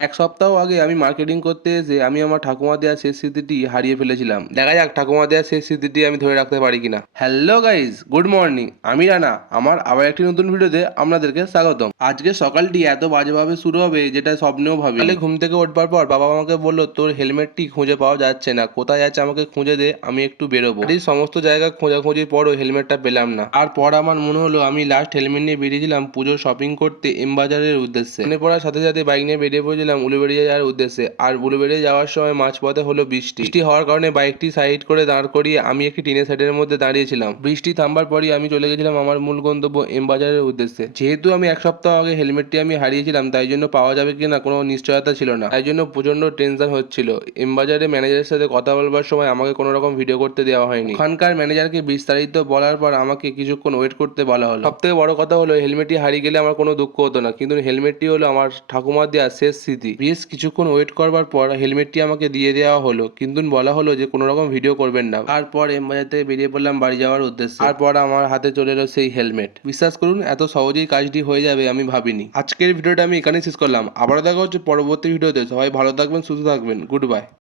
এক সপ্তাহ আগে আমি মার্কেটিং করতে এসে আমি আমার ঠাকুমা দেওয়া শেষ স্মৃতিটি হারিয়ে ফেলেছিলাম। দেখা যাক ঠাকুমা দেওয়া শেষ স্মৃতিটি আমি ধরে রাখতে পারি কিনা। Hello guys, good morning. আমি রানা, আমার আবার একটি নতুন ভিডিওতে আপনাদেরকে স্বাগতম। আজকে সকালটি এত বাজেভাবে শুরু হবে যেটা স্বপ্নেও ভাবি। তাহলে ঘুম থেকে উঠবার পর বাবা আমাকে বললো, তোর হেলমেটটি খুঁজে পাওয়া যাচ্ছে না, কোথায় আছে আমাকে খুঁজে দে, আমি একটু বেরোবো। এই সমস্ত জায়গা খোঁজাখুঁজির পরও হেলমেটটা পেলাম না। আর পর আমার মনে হলো আমি লাস্ট হেলমেট নিয়ে বেরিয়েছিলাম পুজোর শপিং করতে এম বাজারের উদ্দেশ্যে। মনে পড়ার সাথে সাথে বাইক নিয়ে বেরিয়ে পড়েছিলাম উলুবেড়িয়া যাওয়ার উদ্দেশ্যে। আর উলুবেড়িয়া যাওয়ার সময় মাঝপথে হলো বৃষ্টি হওয়ার কারণে বাইকটি সাইড করে দাঁড় করিয়ে আমি একটি টিনের শেডের মধ্যে দাঁড়িয়েছিলাম। বৃষ্টি থামবার পরই আমি চলে গেছিলাম আমার মূল গন্তব্য এম বাজারের উদ্দেশ্যে। যেহেতু আমি এক সপ্তাহ আগে হেলমেটটি আমি হারিয়েছিলাম, তাই জন্য পাওয়া যাবে কিনা কোনো নিশ্চয়তা ছিল না, তাই জন্য প্রচন্ড টেনশন হচ্ছিল। এম বাজারে ম্যানেজারের সাথে কথা বলবার সময় আমাকে কোনো রকম ভিডিও করতে দেওয়া হয়নি। ওখানকার ম্যানেজারকে বিস্তারিত বলার পর আমাকে কিছুক্ষণ ওয়েট করতে বলা হলো। সব থেকে বড় কথা হলো হেলমেটটি হারিয়ে গেলে আমার কোনো দুঃখ হতো না, কিন্তু হেলমেটটি হলো আমার ঠাকুমার দেওয়া শেষ স্মৃতি। বেশ কিছুক্ষণ ওয়েট করবার পর হেলমেটটি আমাকে দিয়ে দেওয়া হলো, কিন্তু বলা হলো যে কোনো রকম ভিডিও করবেন না। তারপর এম বাজার থেকে বেরিয়ে পড়লাম বাড়ি যাওয়ার উদ্দেশ্যে। তারপর আমার হাতে চলে এলো সেই হেলমেট। বিশ্বাস করুন, এত সহজেই কাজটি হয়ে যাবে আমি ভাবিনি। আজকের ভিডিওটা আমি এখানেই শেষ করলাম। আবারও দেখা হচ্ছে পরবর্তী ভিডিওতে। সবাই ভালো থাকবেন, সুস্থ থাকবেন। Good bye.